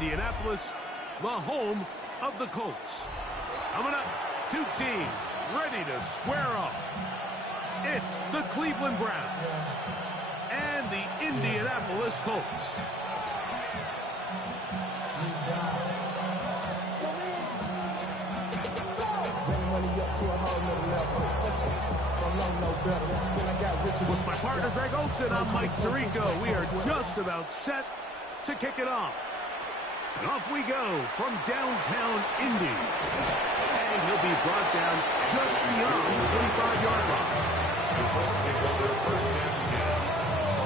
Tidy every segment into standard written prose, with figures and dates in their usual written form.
Indianapolis, the home of the Colts. Coming up, two teams ready to square off. It's the Cleveland Browns and the Indianapolis Colts. With my partner Greg Olson, I'm Mike Tirico. We are just about set to kick it off. And off we go from downtown Indy. And he'll be brought down just beyond the 25-yard line. The Colts take over first and 10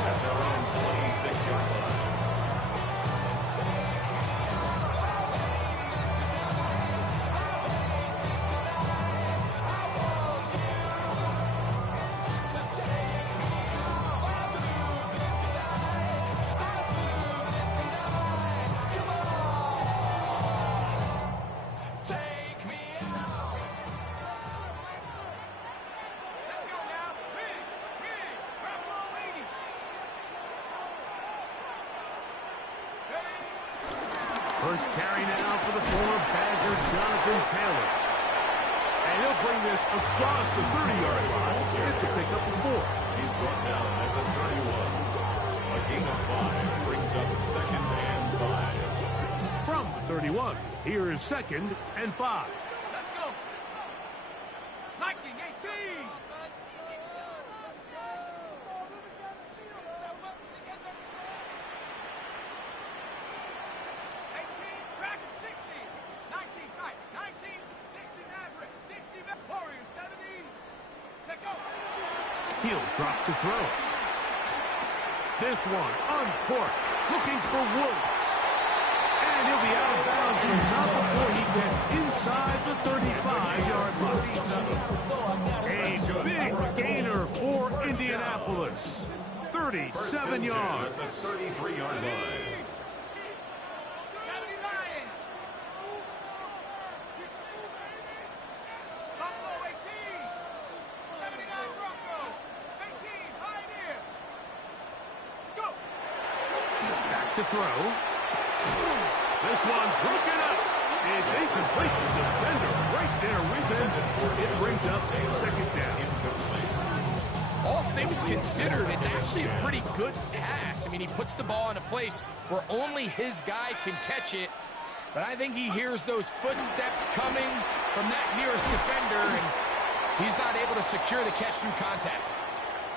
at their own 26-yard line. First carry now for the former Badger, Jonathan Taylor. And he'll bring this across the 30-yard line. It's a pickup of 4. He's brought down at the 31. A gain of 5 brings up second and 5. From the 31, here is second and 5. Let's go. 19, 18. He'll drop to throw. This one uncorked, looking for Woods. And he'll be out of bounds, but not before he gets inside the 35-yard line. A big gainer for Indianapolis. 37 yards. 33-yard line. To throw. This one broken up. It's incomplete. The defender right there with him. It brings up a second down. All things considered, it's actually a pretty good pass. I mean, he puts the ball in a place where only his guy can catch it. But I think he hears those footsteps coming from that nearest defender, and he's not able to secure the catch through contact.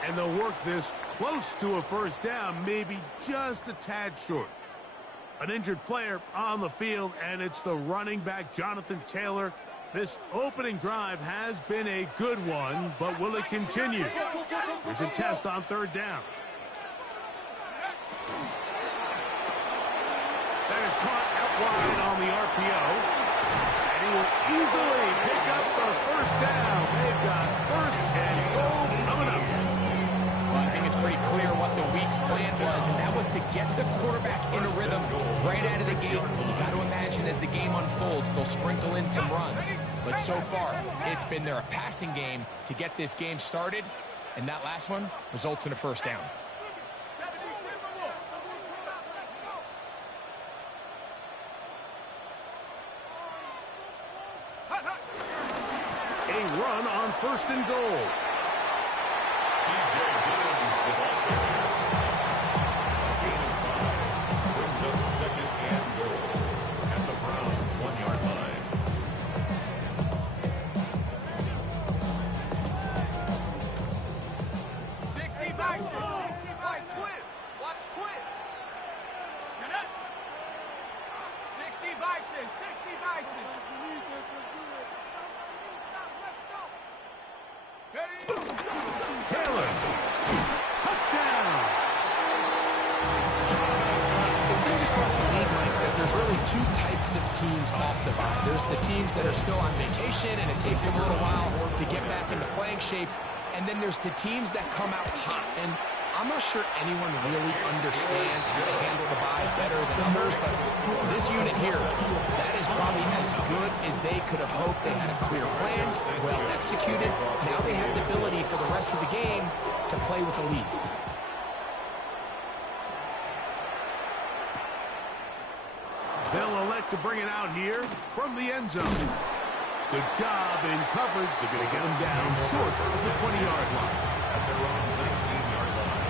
And they'll work this close to a first down, maybe just a tad short. An injured player on the field, and it's the running back, Jonathan Taylor. This opening drive has been a good one, but will it continue? Here's a test on third down. That is caught out wide on the RPO. And he will easily pick up the first down. They've got first and goal coming up. I think it's pretty clear what the week's plan was, and that was to get the quarterback in a rhythm right out of the gate. You got to imagine as the game unfolds, they'll sprinkle in some runs. But so far, it's been their passing game to get this game started, and that last one results in a first down. A run on first and goal. Two types of teams off the bye. There's the teams that are still on vacation and it takes them a little while to get back into playing shape. And then there's the teams that come out hot. And I'm not sure anyone really understands how to handle the bye better than others, but this unit here, that is probably as good as they could have hoped. They had a clear plan, well executed. Now they have the ability for the rest of the game to play with a lead. They'll elect to bring it out here from the end zone. Good job in coverage. They're going to get him down short of the 20-yard line. At their own 19-yard line.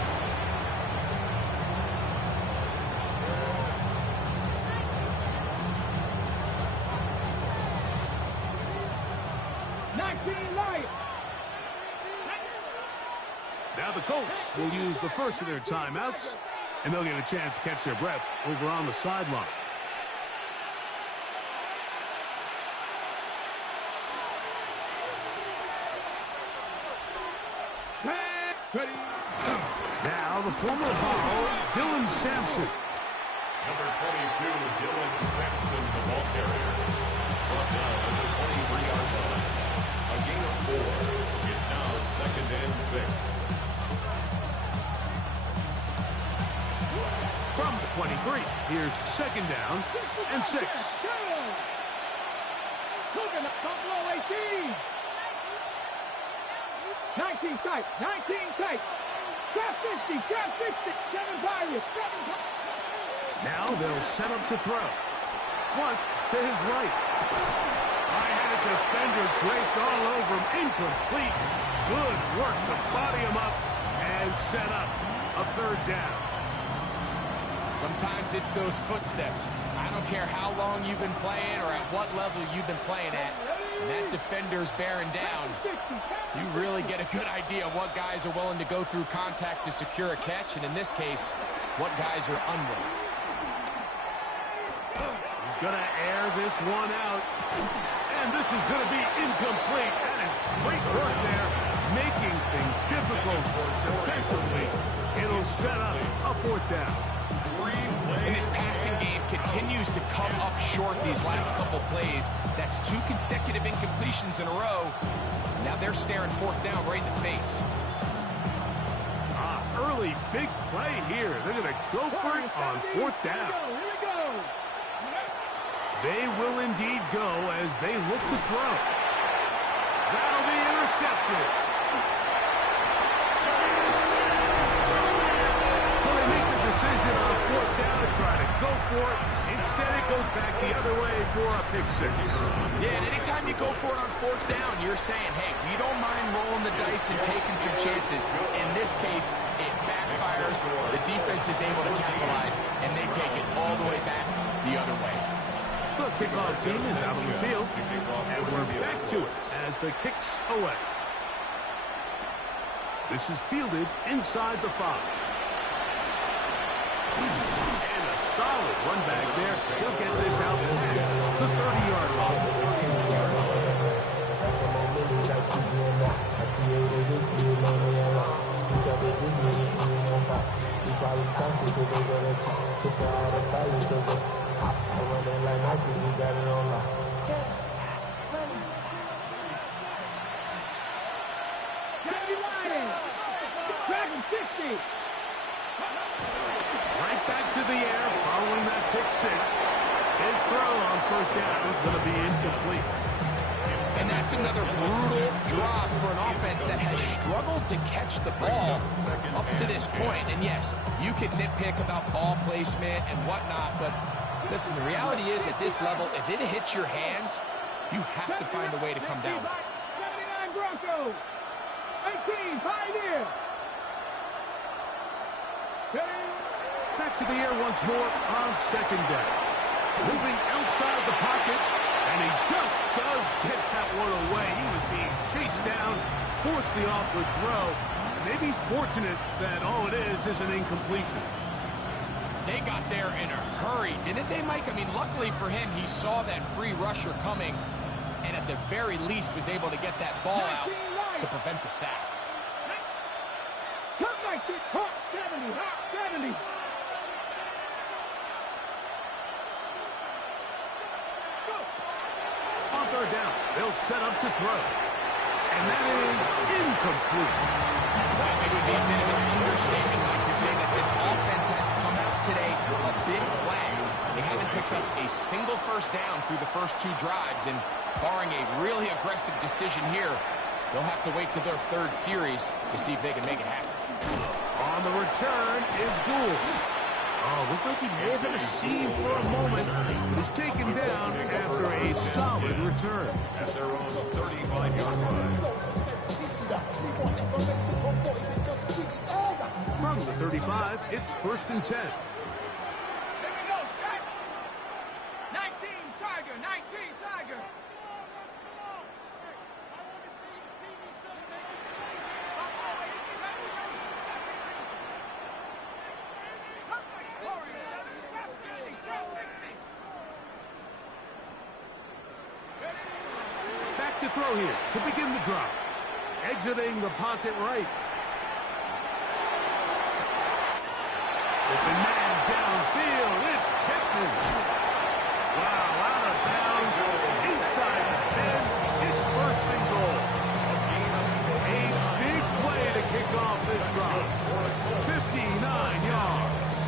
Now the Colts will use the first of their timeouts, and they'll get a chance to catch their breath over on the sideline. Now the former Hall, Dylan Sampson. Number 22, Dylan Sampson, the ball carrier. Brought down at the 23-yard line. A gain of 4. It's now 2nd and 6. From the 23, here's 2nd down and 6. Looking at Buffalo 18. 19 tight, 19 tight. Trap 50, trap 50. 7 Pirates, 7 Pirates. Now they'll set up to throw. Flush to his right. I had a defender draped all over him. Incomplete. Good work to body him up and set up a 3rd down. Sometimes it's those footsteps. I don't care how long you've been playing or at what level you've been playing at. When that defender's bearing down, you really get a good idea of what guys are willing to go through contact to secure a catch, and in this case, what guys are unwilling. He's going to air this one out, and this is going to be incomplete. That is great work there, making things difficult defensively. It'll set up a 4th down. And this passing game continues to come up short these last couple plays. That's 2 consecutive incompletions in a row. Now they're staring 4th down right in the face. Early big play here. They're going to go for it on 4th down. They will indeed go as they look to throw. That'll be intercepted. So they make the decision on 4th down to try to go for it. Instead, it goes back the other way for a pick 6. Yeah, and anytime you go for it on 4th down, you're saying, hey, we don't mind rolling the dice and taking some chances. In this case, it backfires. The defense is able to capitalize, and they take it all the way back the other way. The kickoff team is out on the field, and we're back to it as the kick's away. This is fielded inside the 5. And a solid run back there. He'll get this out past the 30-yard line. Right back to the air following that pick 6. His throw on 1st down is going to be incomplete. And that's another brutal drop for an offense that has struggled to catch the ball up to this point. And yes, you can nitpick about ball placement and whatnot, but listen, the reality is at this level, if it hits your hands, you have to find a way to come down. 79 Broncos. 18 Pioneer. Back to the air once more on 2nd down. Moving outside the pocket, and he just does get that one away. He was being chased down, forced the awkward throw. Maybe he's fortunate that all it is an incompletion. They got there in a hurry, didn't they, Mike? I mean, luckily for him, he saw that free rusher coming, and at the very least was able to get that ball out to prevent the sack. Come back to 70. On 3rd down, they'll set up to throw. And that is incomplete. I think it would be a bit of an understatement, Mike, to say that this offense has come out today a bit flat. They haven't picked up a single 1st down through the first 2 drives, and barring a really aggressive decision here, they'll have to wait to their 3rd series to see if they can make it happen. On the return is Gould. A Oh, looked like he may have had a seam for a moment. But he's taken down after a solid return. At their own 35-yard line. From the 35, it's 1st and 10. Here we go, set. 19, Tiger, 19, Tiger. Back to throw here to begin the drop. Exiting the pocket right. With the man downfield, it's Pittman. Wow, out of bounds, inside the 10, it's 1st and goal. A big play to kick off this drive. 59 yards.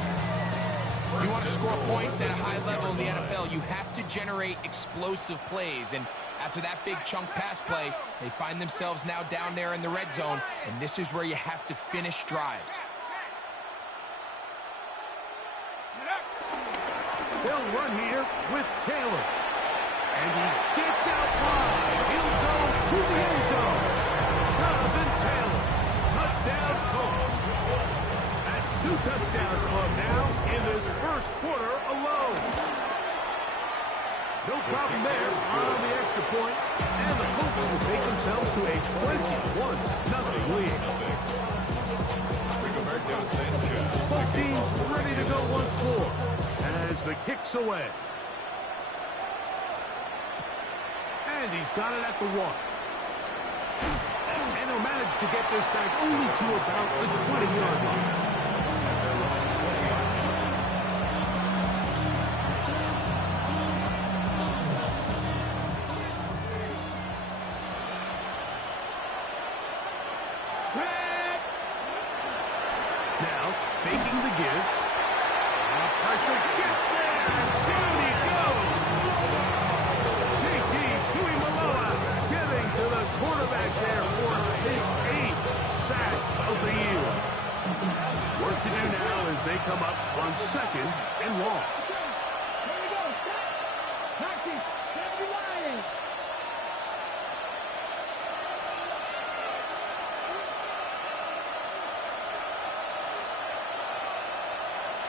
If you want to score points at a high level in the NFL, you have to generate explosive plays. And after that big chunk pass play, they find themselves now down there in the red zone, and this is where you have to finish drives. They'll run here with Taylor. And he gets out wide. He'll go to the end zone. Jonathan Taylor. Touchdown, Colts. That's 2 touchdowns for him now in this 1st quarter alone. No problem there on the extra point. And the Colts will take themselves to a 21-0 lead. Both teams ready to go once more as the kick's away. And he's got it at the 1. And he'll manage to get this back only to about the 20-yard line. Now, faking the give. Pressure gets there, and down he goes. JT Tuimoloau getting to the quarterback there for his 8th sack of the year. Work to do now as they come up on 2nd and long. Here we go, set. Practice, 70 Lions.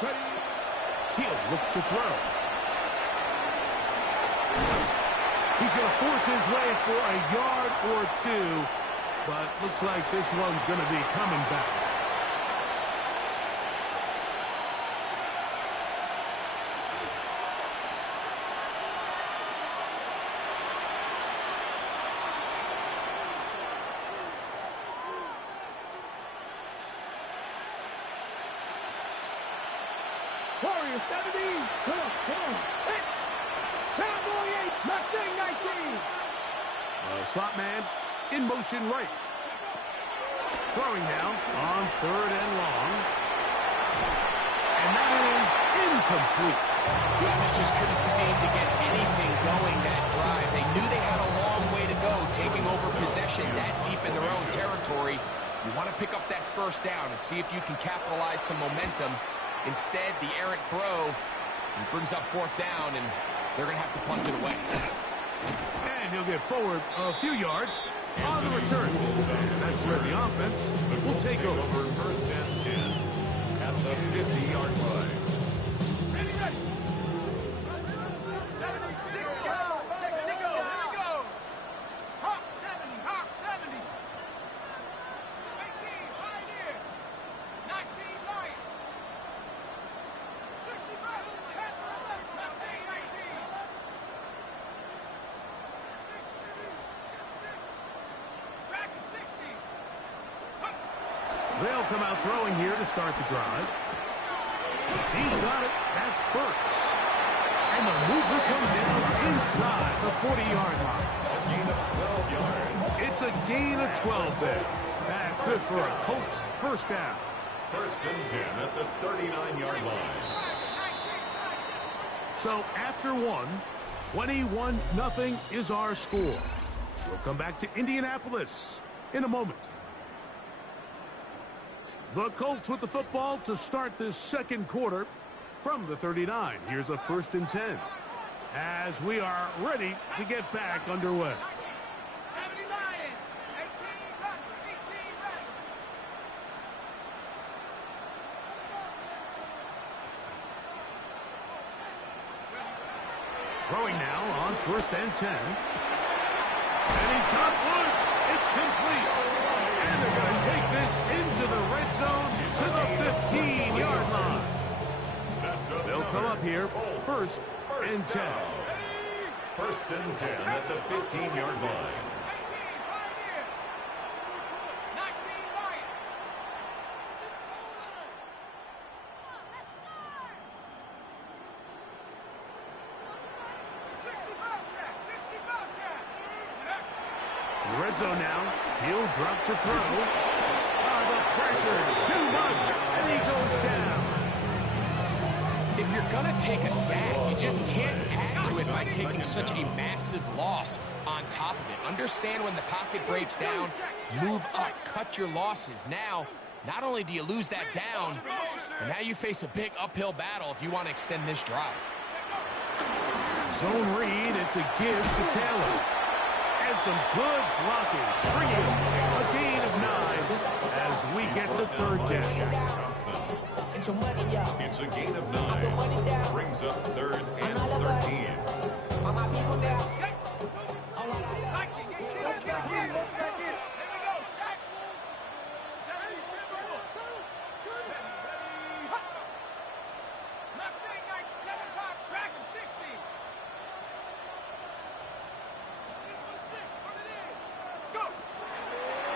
Ready? He'll look to throw. He's going to force his way for a yard or 2, but looks like this one's going to be coming back. Warrior 70. Come on. Hit. Cowboy 8. Mustang 19. Slot man in motion right. Throwing now on 3rd and long. And that is incomplete. Defense just couldn't seem to get anything going that drive. They knew they had a long way to go, taking over possession that deep in their own territory. You want to pick up that 1st down and see if you can capitalize some momentum. Instead, the errant throw brings up 4th down, and they're going to have to punt it away. And he'll get forward a few yards on the return. And that's where the offense will take over. 1st and 10 at the 50-yard line. Ready. 76. Go. Check it. Here we go. Hawk 70. 18. Pioneer. 19. Light. 65. Mustang 19. Dragon 60. They'll come out throwing here to start the drive. He's got it. That's Burks. And they'll move this one down inside the 40-yard line. It's a gain of 12 there. That's good for a Colts 1st down. 1st and 10 at the 39-yard line. So after 1, 21-0 is our score. We'll come back to Indianapolis in a moment. The Colts with the football to start this 2nd quarter. From the 39, here's a 1st and 10. As we are ready to get back underway. Throwing now on 1st and 10. And he's got Woods. It's complete. And they're going to take this into the red zone to the 15-yard line. They'll come up here, 1st and 10. 1st and 10 at the 15-yard line. Red zone now. He'll drop to throw. The pressure, too much, and he goes down. If you're going to take a sack, you just can't add to it by taking such a massive loss on top of it. Understand when the pocket breaks down, move up, cut your losses. Now, not only do you lose that down, but now you face a big uphill battle if you want to extend this drive. Zone read, it's a give to Taylor. And some good blocking. Stringing a gain of 9 as we get to 3rd down. It's a gain of 9. Brings up 3rd and 13.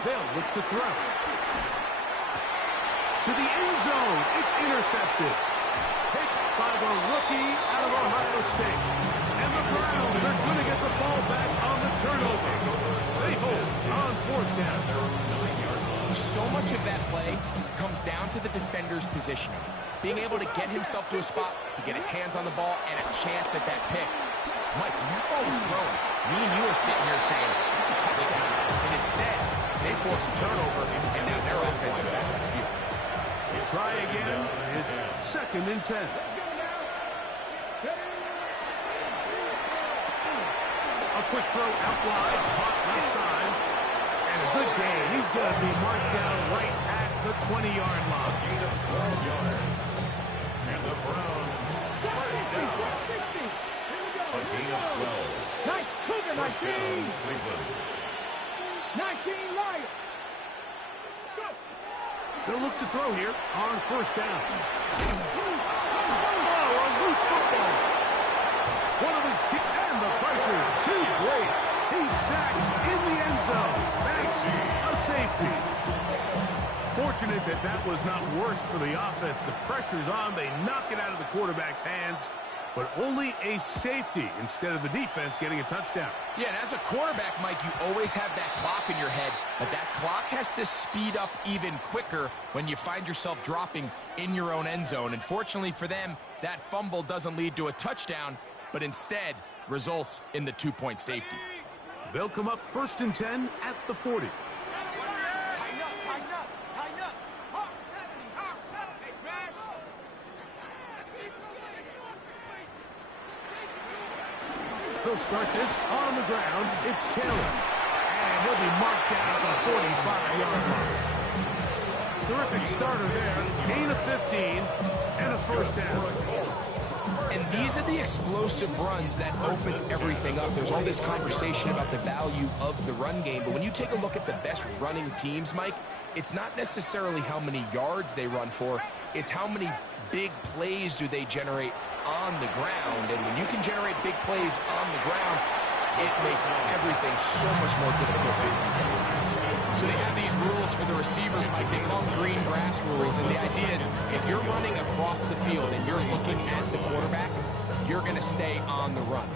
They'll look to throw. To the end zone. It's intercepted. Picked by the rookie out of Ohio State. And the Browns are going to get the ball back on the turnover. They hold on 4th down. So much of that play comes down to the defender's positioning. Being able to get himself to a spot, to get his hands on the ball, and a chance at that pick. Mike, when that ball was thrown, me and you are sitting here saying, it's a touchdown. And instead, they force a turnover, and now their offense is back on the field. Try again. It's 2nd and 10. A quick throw out wide, caught left side. And a good gain. He's going to be marked down right at the 20-yard line. Gain of 12 yards. And the Browns, 1st down. A gain of 12. Nice. Cougar, 1st down, 19. Cleveland. 19 Lions. They'll look to throw here on 1st down. Oh, a loose football. One of his team, and the pressure, too great. He's sacked in the end zone. That's a safety. Fortunate that that was not worse for the offense. The pressure's on. They knock it out of the quarterback's hands. But only a safety instead of the defense getting a touchdown. Yeah, and as a quarterback, Mike, you always have that clock in your head, but that clock has to speed up even quicker when you find yourself dropping in your own end zone. And fortunately for them, that fumble doesn't lead to a touchdown, but instead results in the 2-point safety. They'll come up 1st and 10 at the 40. They'll start this on the ground. It's Taylor. And he'll be marked down at the 45-yard line. Terrific starter there. Gain of 15 and a 1st down. And these are the explosive runs that open everything up. There's all this conversation about the value of the run game, but when you take a look at the best running teams, Mike, it's not necessarily how many yards they run for, it's how many big plays do they generate on the ground. And when you can generate big plays on the ground, it makes everything so much more difficult for defense. So they have these rules for the receivers, Mike. They call them green grass rules. And the idea is if you're running across the field and you're looking at the quarterback, you're going to stay on the run.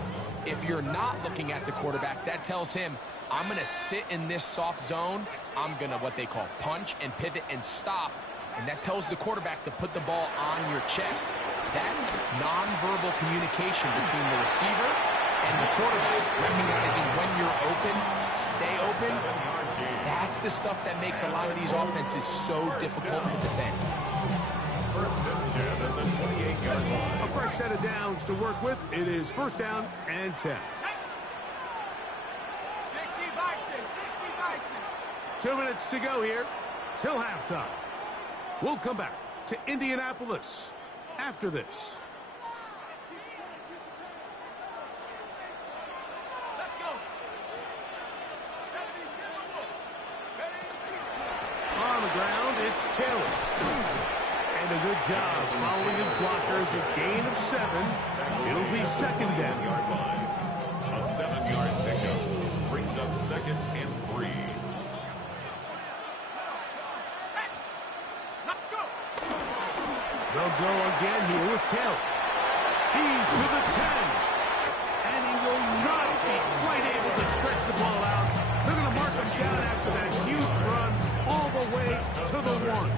If you're not looking at the quarterback, that tells him, I'm going to sit in this soft zone. I'm going to what they call punch and pivot and stop. And that tells the quarterback to put the ball on your chest. That nonverbal communication between the receiver and the quarterback, recognizing when you're open, stay open, that's the stuff that makes a lot of these offenses so difficult to defend. first and 10 at the 28-yard line. A fresh set of downs to work with. It is first down and 10. 60 Bison, 60 Bison. 2 minutes to go here till halftime. We'll come back to Indianapolis after this. Let's go. On the ground, it's Taylor. And a good job following his blockers. A gain of 7. It'll be second down. Yard line. A 7-yard pickup brings up second and 3. They'll go again here with Taylor. He's to the 10. And he will not be quite able to stretch the ball out. They're going to mark him down after that huge run all the way to the 1.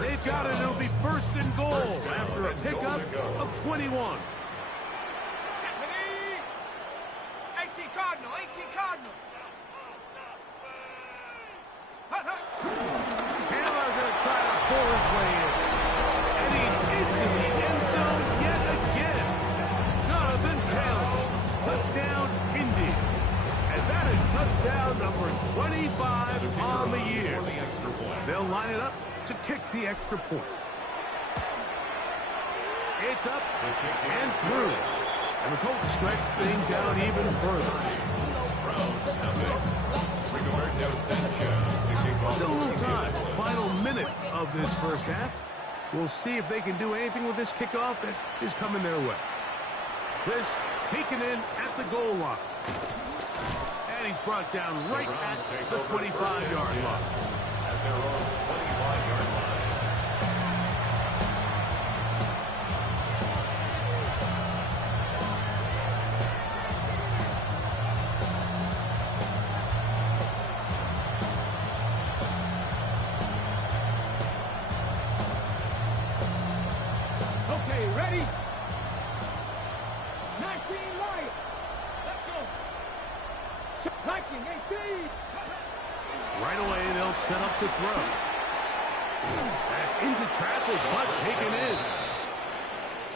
They've got it. It'll be first and goal after a pickup of 21. 18 Cardinal, 18 Cardinal. Taylor going to try to pull his way in. And he's into the end zone yet again. Jonathan Taylor. Touchdown, Indy. And that is touchdown number 25 on the year. They'll line it up to kick the extra point. It's up and through. And the Colts stretch things out even further. Browns have it. Rigoberto Sanchez to kick off. Still a little time. Final minute of this first half. We'll see if they can do anything with this kickoff that is coming their way. This taken in at the goal line. And he's brought down right at the 25-yard line. At their own 25-yard line. Okay, ready? 19 Lions. Let's go. 19, 18. Right away, they'll set up to throw. That's into traffic, but taken in.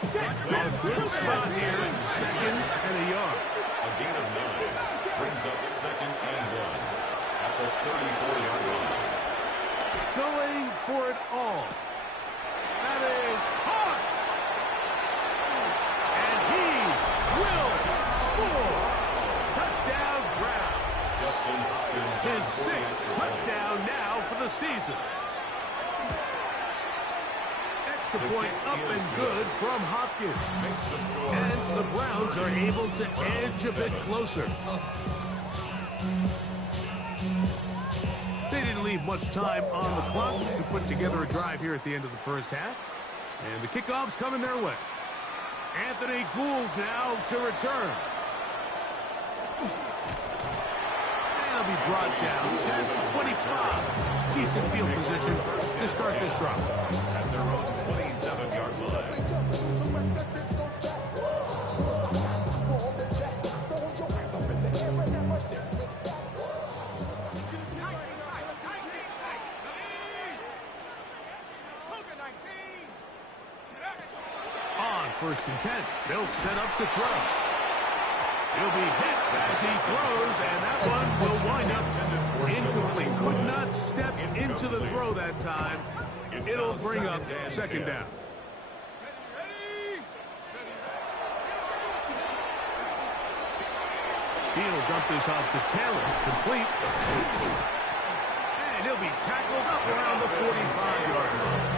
A good spot here, second and a yard. A gain of 9 brings up second and 1 at the 34-yard line. Going for it all. That is hard. And he will score. Touchdown, Brown. Justin Hopkins His on 6th 48 touchdown now for the season. Extra point up and good from Hopkins. makes the score. And the Browns are able to edge a bit closer. They didn't leave much time on the clock to put together a drive here at the end of the first half. And the kickoff's coming their way. Anthony Gould now to return. And he'll be brought down past the 25. Decent field position to start this drive. At their own 27-yard line. On first and 10, they'll set up to throw. He'll be hit as he throws, and that one will wind up incomplete. Could not step into the throw that time. It'll bring up second down. He'll dump this off to Taylor, complete. And he'll be tackled up around the 45-yard line.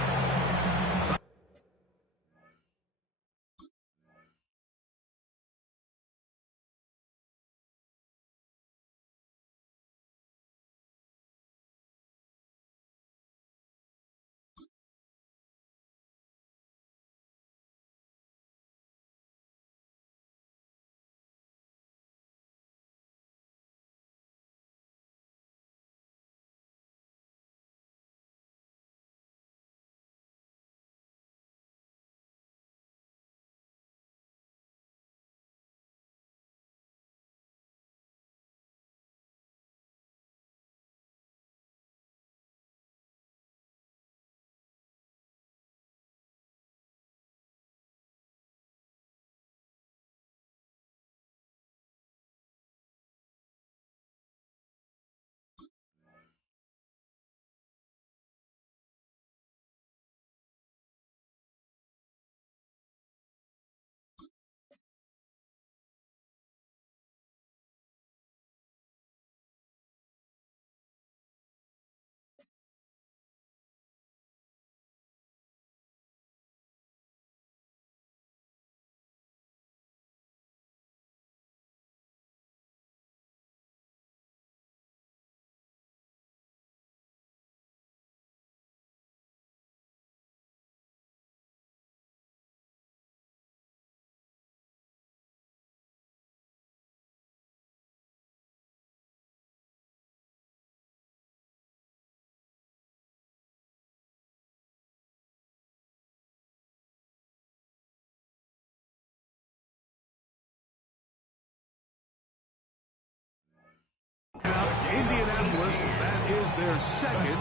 Indianapolis, that is their second,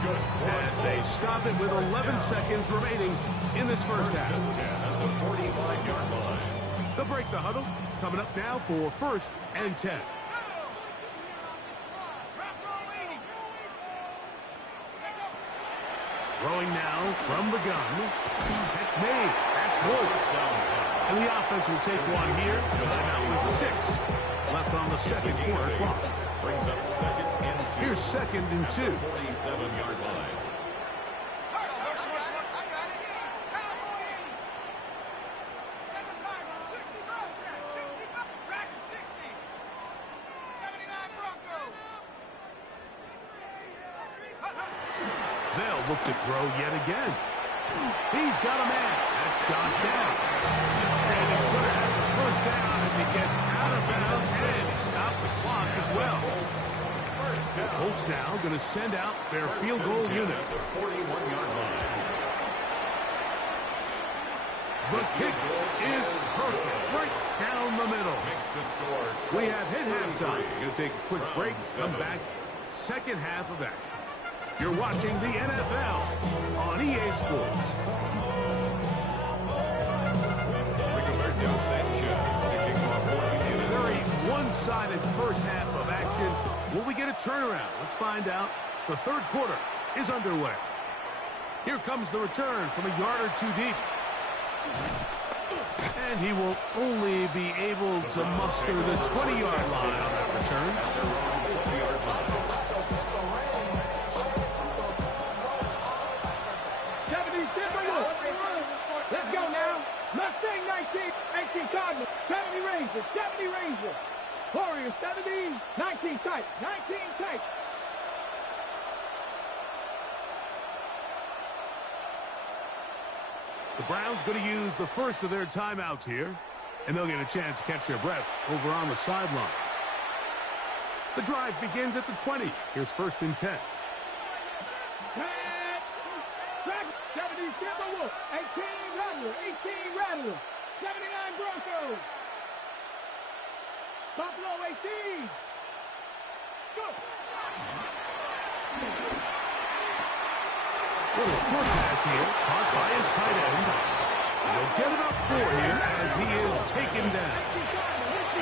as they stop it with 11 seconds remaining in this first half. At the 45-yard line. They'll break the huddle. Coming up now for 1st and 10. Throwing now from the gun. That's made. That's Wolves. And the offense will take one here. Timeout with 6 left on the second quarter clock. Brings up 2nd and 2. Here's 2nd and 2. 47-yard line. They'll look to throw yet again. He's got a man. That's Josh Downs. And he's going to have the first down as he gets out of bounds and stop the clock as well. Colts now going to send out their field goal unit. The 41-yard line. The kick is perfect. Right down the middle. Makes the score. We have hit halftime. Going to take a quick break. Come back. Second half of action. You're watching the NFL on EA Sports. Very one-sided first half of action. Will we get a turnaround? Let's find out. The third quarter is underway. Here comes the return from a yard or two deep. And he will only be able to muster the 20-yard line on that return. Let's go now. Mustang 19, 18 Cardinals, 70 Rangers, 70 Rangers. Warriors 70, 19 tight, 19 tight. The Browns going to use the first of their timeouts here, and they'll get a chance to catch their breath over on the sideline. The drive begins at the 20. Here's 1st and 10. 70 Timberwolves, 18 Rattlers, 18 Rattlers, 79 Broncos. Buffalo 18. Go. Little short pass here, caught by his tight end. He'll get it up for him as he is taken down.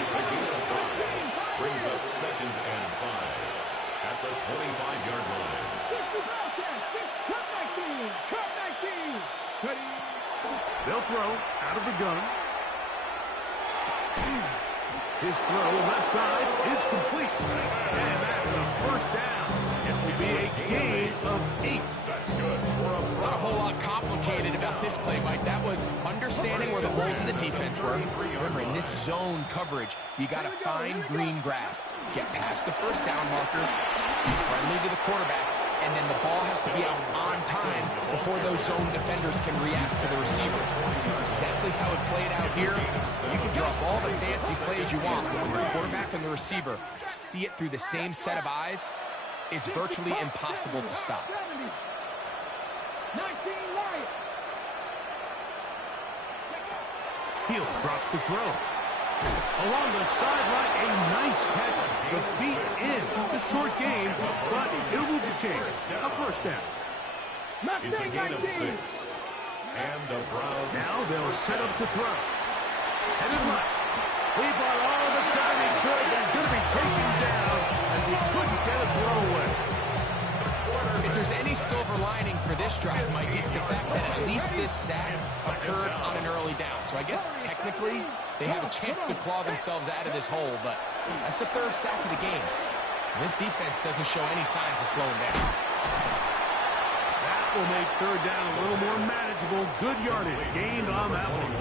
It's a gain of 5. Brings up 2nd and 5 at the 25-yard line. They'll throw out of the gun. His throw left side is complete. And that's a first down. It will be a gain of 8. That's good. Not a whole lot complicated about this play, Mike. That was understanding where the holes in the defense were. Remember, in this zone coverage, you got to find green grass. Get past the first down marker, be friendly to the quarterback, and then the ball has to be out on time before those zone defenders can react to the receiver. That's exactly how it played out here. You can draw up all the fancy plays you want, but when the quarterback and the receiver see it through the same set of eyes, it's virtually impossible to stop. 19 Lions. He'll drop the throw. Along the sideline, a nice catch. The feet in. It's a short game, but it'll move the chains. A first down. It's a gain of 6. And the Browns. Now they'll set up to throw. Headed left. He brought all the time he could. He's going to be taken down as he couldn't get a throw away. If there's any silver lining for this drive, Mike, it's the fact that at least this sack occurred on an early down. So I guess technically they have a chance to claw themselves out of this hole, but that's the 3rd sack of the game. This defense doesn't show any signs of slowing down. That will make 3rd down a little more manageable. Good yardage gained on that one.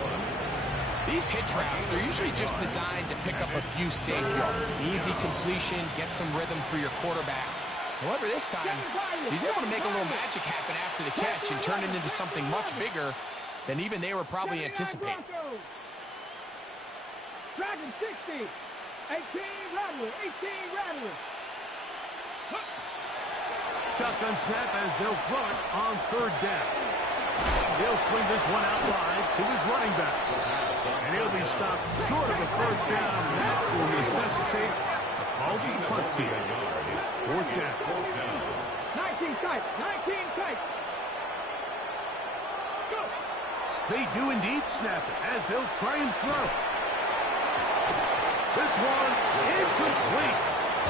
These hitch routes, they're usually just designed to pick up a few safe yards. Easy completion, get some rhythm for your quarterback. However, this time, he's able to make a little magic happen after the catch and turn it into something much bigger than even they were probably anticipating. Dragon 60, 18 Rattlers, 18 Rattlers. Shotgun snap as they'll throw it on 3rd down. He'll swing this one out wide to his running back. And he'll be stopped short of a first down. That will necessitate a called to the punt team. It's fourth down. 19 tight. 19 tight. Go. They do indeed snap it as they'll try and throw. This one incomplete.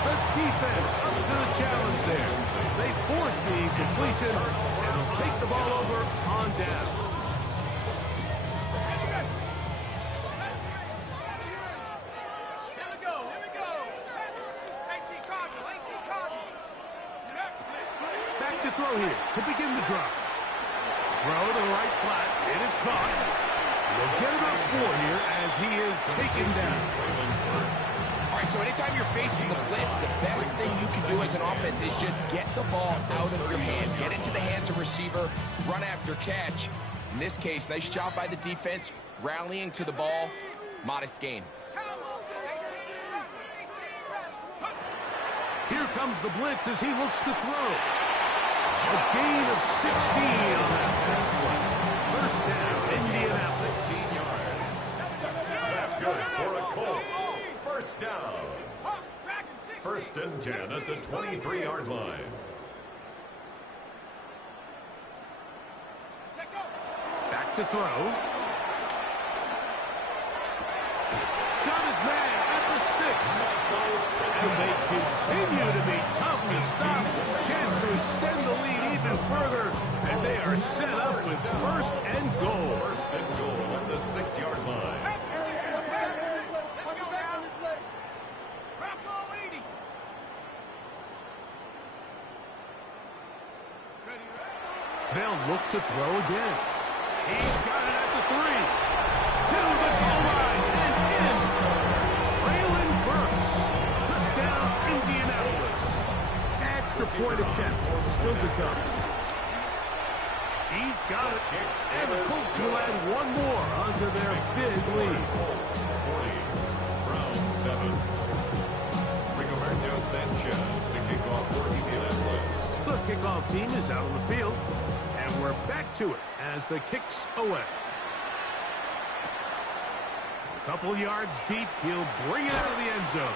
The defense up to the challenge there. They force the incompletion and they'll take the ball over on down. Back to throw here to begin the drive. Throw to the right flat. It is caught. They'll get about 4 here as he is taken down. All right, so anytime you're facing the blitz, the best thing you can do as an offense is just get the ball out of your hand. Get into the hands of receiver, run after catch. In this case, nice job by the defense, rallying to the ball. Modest gain. Here comes the blitz as he looks to throw. A gain of 16 on that pass play. First down, Indianapolis. 16 yards. That's good for a Colts. First down. First and 10 at the 23-yard line. Back to throw. Got his man at the 6. And they continue to be tough to stop. Chance to extend the lead even further as they are set up with first and goal. First and goal at the 6-yard line. They'll look to throw again. He's got it at the 3. To the goal line and in. Braylon Burks. Touchdown, Indianapolis. Extra point attempt still to come. He's got it. And the Colts will add one more onto their big lead. Colts 40, Browns 7. Rigoberto Sanchez to kick off for Indianapolis. The kickoff team is out on the field. And we're back to it as the kick's away. A couple yards deep, he'll bring it out of the end zone.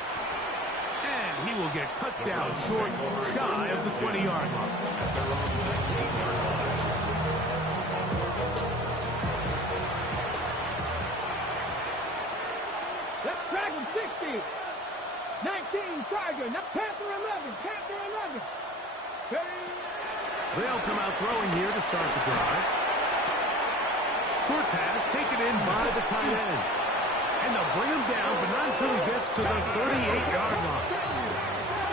And he will get cut down short, shy of the 20-yard line. At their own 19-yard line. Let's drag him 60. 19 Tiger. Now Panther 11. Panther 11. They'll come out throwing here to start the drive. Short pass taken in by the tight end. And they'll bring him down, but not until he gets to the 38-yard line.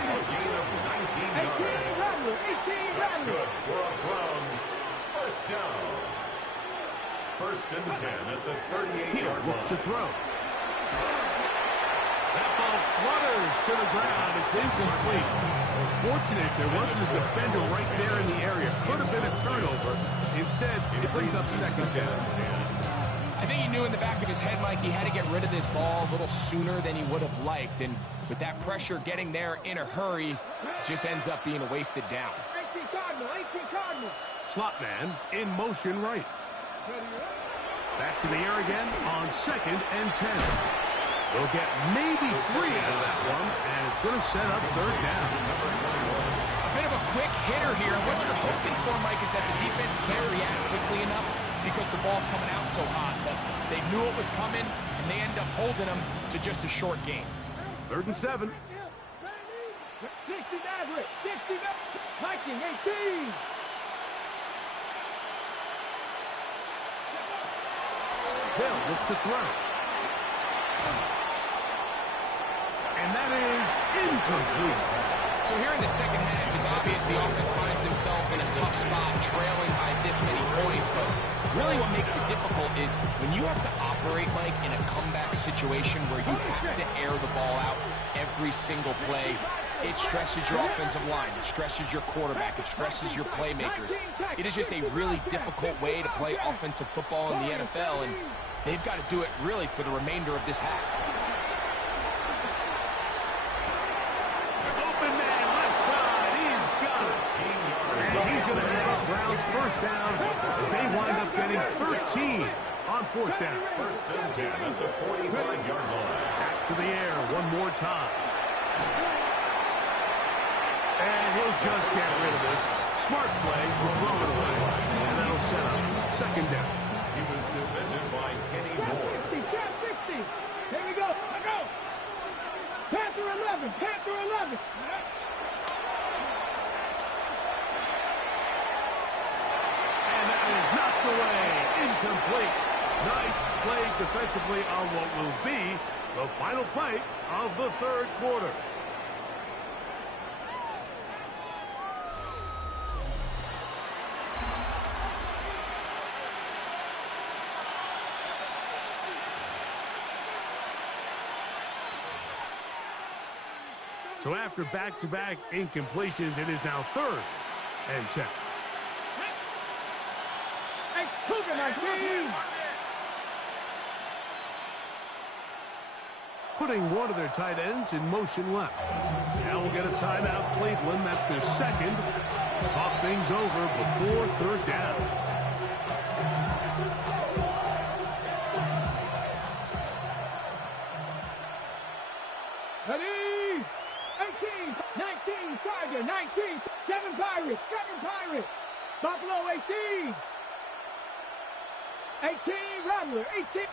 A gain of 19 yards. 18 That's good for a Browns first down. First and 10 at the 38-yard He'll look line. to throw. That ball flutters to the ground. It's incomplete. Fortunate there wasn't a defender right there in the area. Could have been a turnover. Instead, it brings up second down. I think he knew in the back of his head, Mike, he had to get rid of this ball a little sooner than he would have liked. And with that pressure getting there in a hurry, it just ends up being a wasted down. 18 Cardinal. 18 Cardinal. Slot man in motion right. Back to the air again on second and 10. They'll get maybe 3 out of that one, and it's going to set up third down. A bit of a quick hitter here. What you're hoping for, Mike, is that the defense can't react quickly enough because the ball's coming out so hot. But they knew it was coming, and they end up holding them to just a short gain. Third and 7. 60 Maverick. 60 Viking 18. They'll look to throw. And that is incomplete. So here in the second half, it's obvious the offense finds themselves in a tough spot, trailing by this many points. But really what makes it difficult is when you have to operate, Mike, in a comeback situation where you have to air the ball out every single play. It stresses your offensive line. It stresses your quarterback. It stresses your playmakers. It is just a really difficult way to play offensive football in the NFL, and they've got to do it really for the remainder of this half. He's going to have Browns first down as they wind up getting 13 on fourth down. First and 10 at the 45-yard line. Back to the air one more time. And he'll just get rid of this. Smart play, will throw it away. And that'll set up second down. He was defended by Kenny Moore. 60. Here we go. Go. Panther 11. Panther 11. And that is knocked away. Incomplete. Nice play defensively on what will be the final play of the third quarter. So after back-to-back incompletions, it is now 3rd and 10. Hey, Cougar, my team. Putting one of their tight ends in motion left. Now we'll get a timeout, Cleveland. That's their second. Talk things over before 3rd down. Ready? 18, 19, Tiger, 19, 7 Pirates, 7 Pirates. Buffalo 18. 18, Rattler, 18.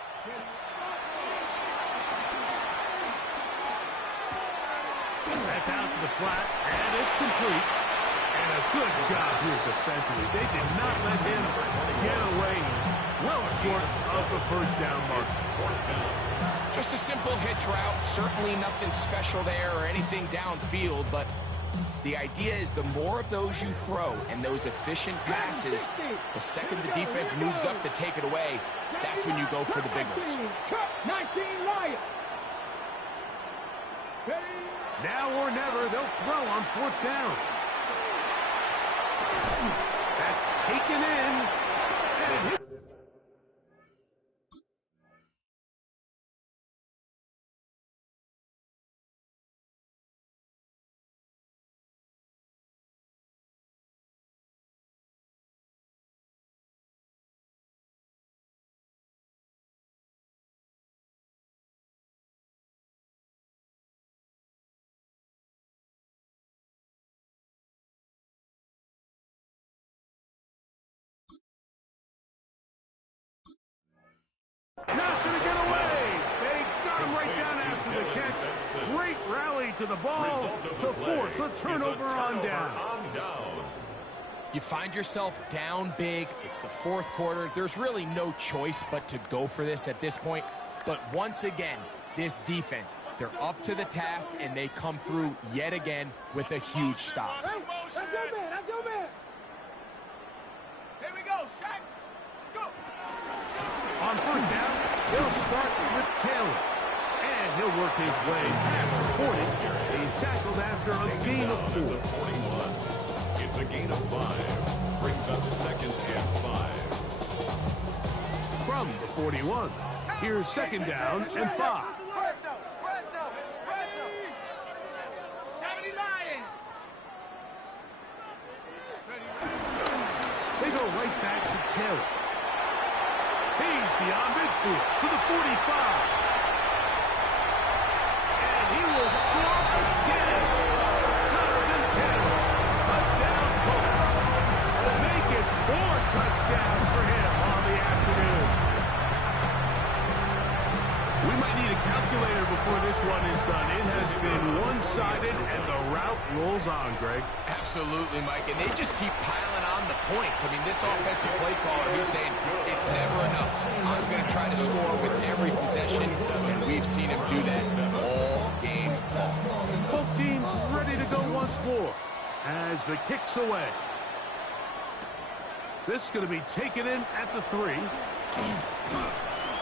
That's out to the flat, and it's complete. And a good job here defensively. They did not let him get away. He's well short of the first down mark. Just a simple hitch route. Certainly nothing special there or anything downfield, but the idea is the more of those you throw and those efficient passes, the second the defense moves up to take it away, that's when you go for the big ones. 19 Lions. Now or never, they'll throw on 4th down. That's taken in. And it not going to get away. They got him right down after the catch. Great rally to the ball to force a turnover on down. You find yourself down big. It's the 4th quarter. There's really no choice but to go for this at this point. But once again, this defense, they're up to the task, and they come through yet again with a huge stop. Hey, that's your man. That's your man. Here we go, Shaq. Go. On 1st down, they'll start with Taylor. And he'll work his way past the 40. He's tackled after a gain of 4. 41. It's a gain of 5. Brings up 2nd and 5. From the 41, here's 2nd down and 5. Fresno. 70 Lions. They go right back to Taylor. He's beyond midfield to the 45. And he will score again. Jonathan Taylor. Touchdown Colts. Make it 4 touchdowns for him on the afternoon. We might need a calculator before this one is done. It has been one-sided, and the route rolls on, Greg. Absolutely, Mike, and they just keep piling on the points. I mean, this offensive play caller, he's saying it's never enough. I'm going to try to score with every possession, and we've seen him do that all game long. Both teams ready to go once more as the kick's away. This is going to be taken in at the 3.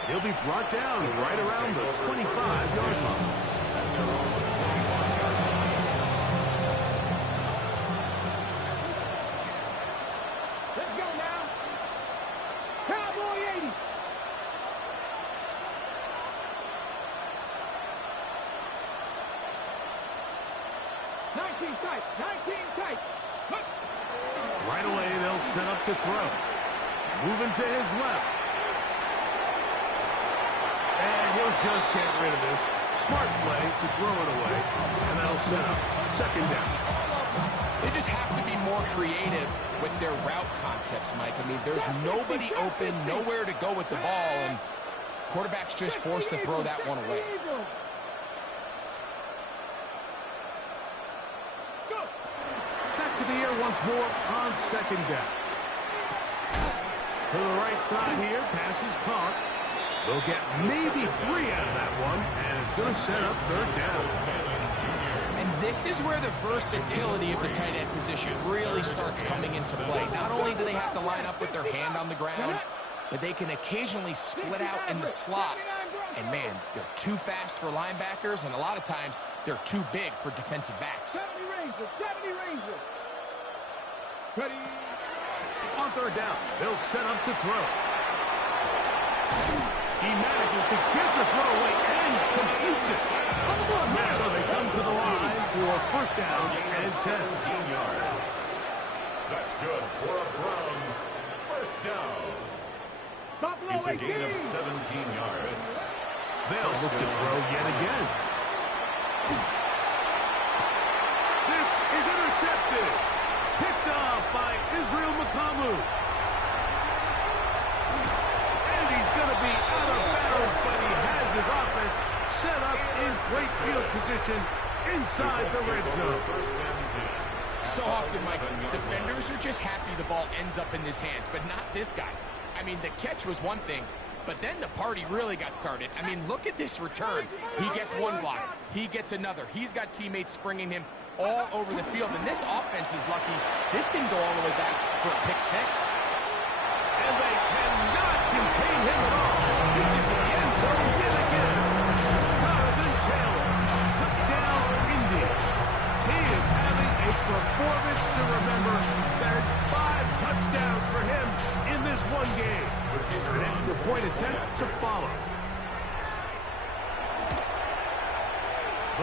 He'll be brought down right around the 25-yard line. Let's go now. Cowboy 80. Nineteen tight. Look. Right away, they'll set up to throw. Moving to his left. And he'll just get rid of this. smart play to throw it away, and that'll set up second down. They just have to be more creative with their route concepts, Mike. I mean, there's nobody open, nowhere to go with the ball, and quarterback's just forced to throw that one away. Back to the air once more on second down. To the right side here, pass is caught. They'll get maybe 3 out of that one, and it's going to set up third down. And this is where the versatility of the tight end position really starts coming into play. Not only do they have to line up with their hand on the ground, but they can occasionally split out in the slot. And man, they're too fast for linebackers, and a lot of times they're too big for defensive backs. 70 Rangers. Ready. On third down, they'll set up to throw. He manages to get the throw away and completes it. So they come to the line for first down and 10. 17 yards. That's good for a Browns first down. It's a gain of 17 yards. They'll look to throw yet again. This is intercepted. Picked off by Israel McCamu. And he's going to be out of bounds, but he has his offense set up in great field position inside the red zone. So often, Mike, defenders are just happy the ball ends up in his hands, but not this guy. I mean, the catch was one thing, but then the party really got started. I mean, look at this return. He gets one block. He gets another. He's got teammates springing him all over the field, and this offense is lucky. This didn't go all the way back for a pick 6. And they cannot contain him at all. He's in the end zone yet again. Jonathan Taylor, touchdown Indians. He is having a performance to remember. There's 5 touchdowns for him in this one game. An extra point attempt to follow.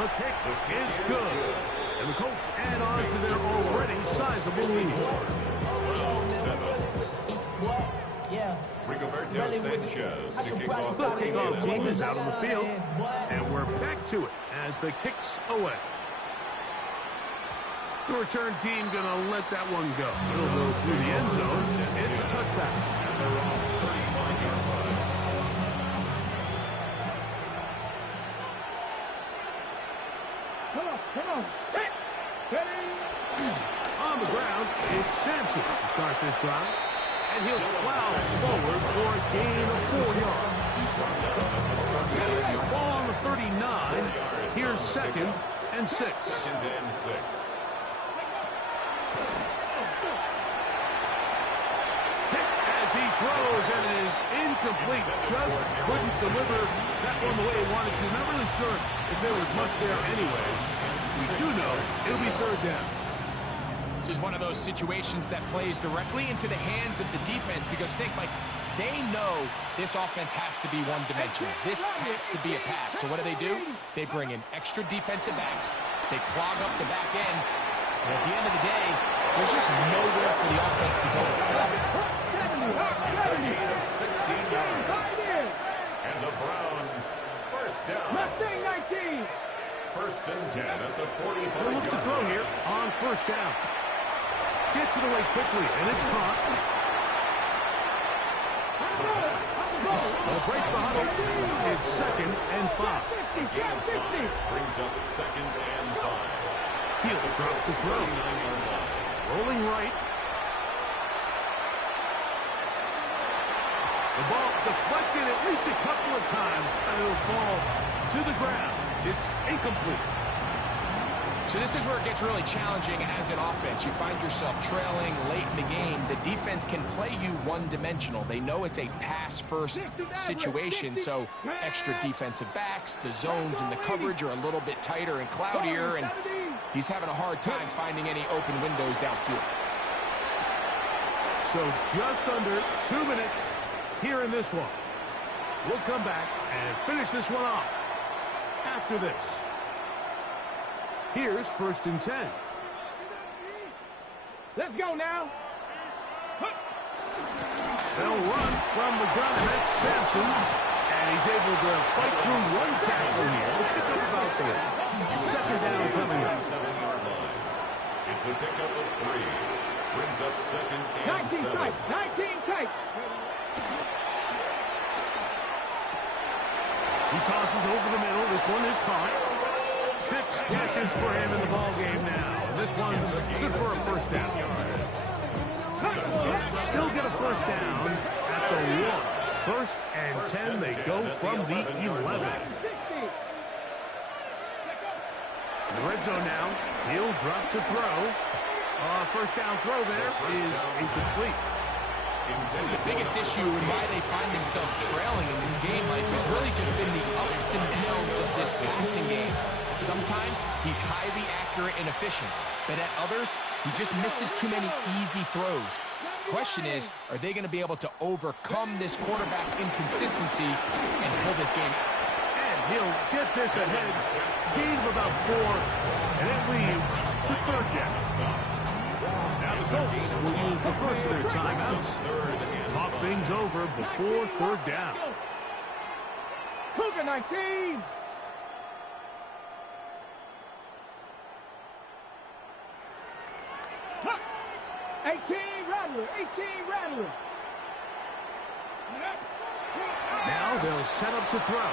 The kick is good. And the Colts add on to their already sizable lead. The kickoff team is out on the field, and we're back to it as the kick's away. The return team going to let that one go. It'll go through the end zone. It's a touchback. Come on. Ready. On the ground, it's Sampson to start this drive. And he'll plow forward for a gain of 4 yards. Ball on the 39. Here's second and 6. Hit as he throws, and it is incomplete. Just couldn't deliver that one the way he wanted to. Not really sure if there was much there anyways. We do know it'll be third down. This is one of those situations that plays directly into the hands of the defense because think, Mike, they know this offense has to be one-dimensional. This has to be a pass. So what do? They bring in extra defensive backs. They clog up the back end. And at the end of the day, there's just nowhere for the offense to go. It's a gain of 16 yards. And the Browns first down. Mustang 19. First and 10 at the 45. They'll look to throw here on first down. Gets it away quickly, and it's caught. They'll break the huddle. It's second and 5. Brings up second and 5. He'll drop the throw. Rolling right. The ball deflected at least a couple of times, and it'll fall to the ground. It's incomplete. So this is where it gets really challenging as an offense. You find yourself trailing late in the game. The defense can play you one-dimensional. They know it's a pass-first situation, so extra defensive backs, the zones and the coverage are a little bit tighter and cloudier, and he's having a hard time finding any open windows downfield. So just under 2 minutes here in this one. We'll come back and finish this one off after this. Here's first and 10. Let's go now. They'll run from the gun, and that's Sampson. And And he's able to fight through one tackle here. Pick up about 3. Second down coming up. 7-yard line. It's a pickup of 3. Brings up second and 19 7. tight, 19 tight. He tosses over the middle. This one is caught. 6 catches for him in the ball game now. This one's good for a first down. Still get a first down at the 1. First and 10, they go from the 11. In the red zone now, he'll drop to throw. First down throw there is incomplete. The biggest issue and why they find themselves trailing in this game, Mike, has really just been the ups and downs of this passing game. Sometimes he's highly accurate and efficient, but at others, he just misses too many easy throws. Question is, are they going to be able to overcome this quarterback inconsistency and pull this game out? And he'll get this ahead. Gain of about 4, and it leads to third down. Now the Colts will use the first of their timeouts. Talk things over before third down. Cougar 19. Tuck. 18 Rattler. Now they'll set up to throw.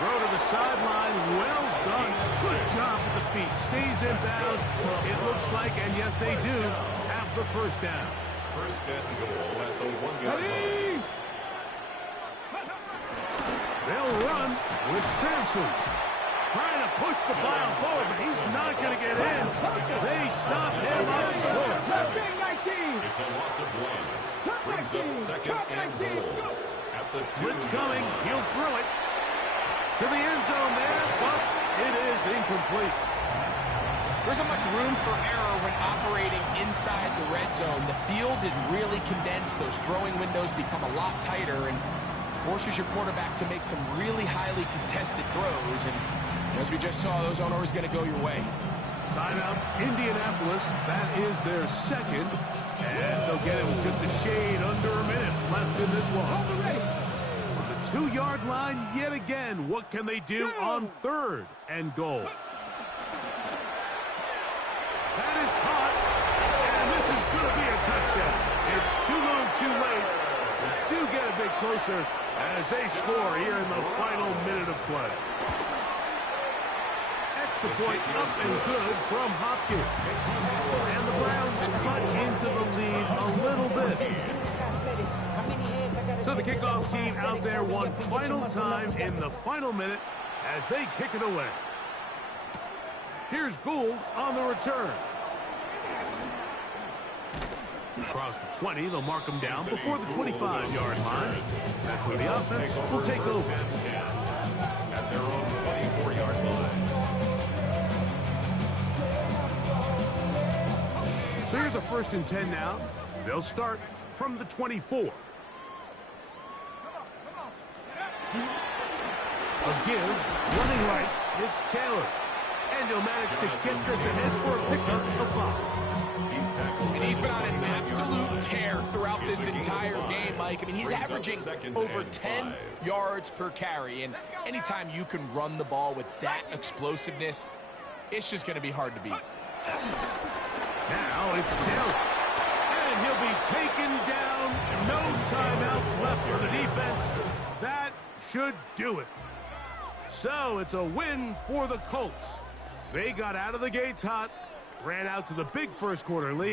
Throw to the sideline. Well done. Good job with the feet. Stays in bounds. It looks like, and yes, they do, have the first down. First and goal at the 1-yard line. They'll run with Sampson. Trying to push the pile forward, but he's not going to get in. They stop him up short. It's a loss of 1. Brings up second and goal at the 2. Blitz coming. He'll throw it to the end zone there, but it is incomplete. There isn't much room for error when operating inside the red zone. The field is really condensed. Those throwing windows become a lot tighter and forces your quarterback to make some really highly contested throws. And as we just saw, those aren't always going to go your way. Timeout, Indianapolis. That is their second. As they'll get it with just a shade under a minute left in this one. From the 2-yard line yet again. What can they do on third and goal? That is caught. And this is going to be a touchdown. It's too little too late. They do get a bit closer as they score here in the final minute of play. Extra point up and good from Hopkins. And the Browns cut into the lead a little bit. So the kickoff team out there one final time in the final minute as they kick it away. Here's Gould on the return. Across the 20, they'll mark him down before the 25-yard line. That's where the offense will take over. At their own 24-yard line. So here's a 1st and 10 now. They'll start from the 24. A give, running right, it's Taylor. And he'll manage to get this ahead for a pickup of 5. And he's been on an absolute tear throughout this entire game, Mike. I mean, he's averaging over 10 yards per carry. And anytime you can run the ball with that explosiveness, it's just going to be hard to beat. Now it's Taylor. And he'll be taken down. No timeouts left for the defense. That should do it. So it's a win for the Colts. They got out of the gates hot, ran out to the big first quarter lead.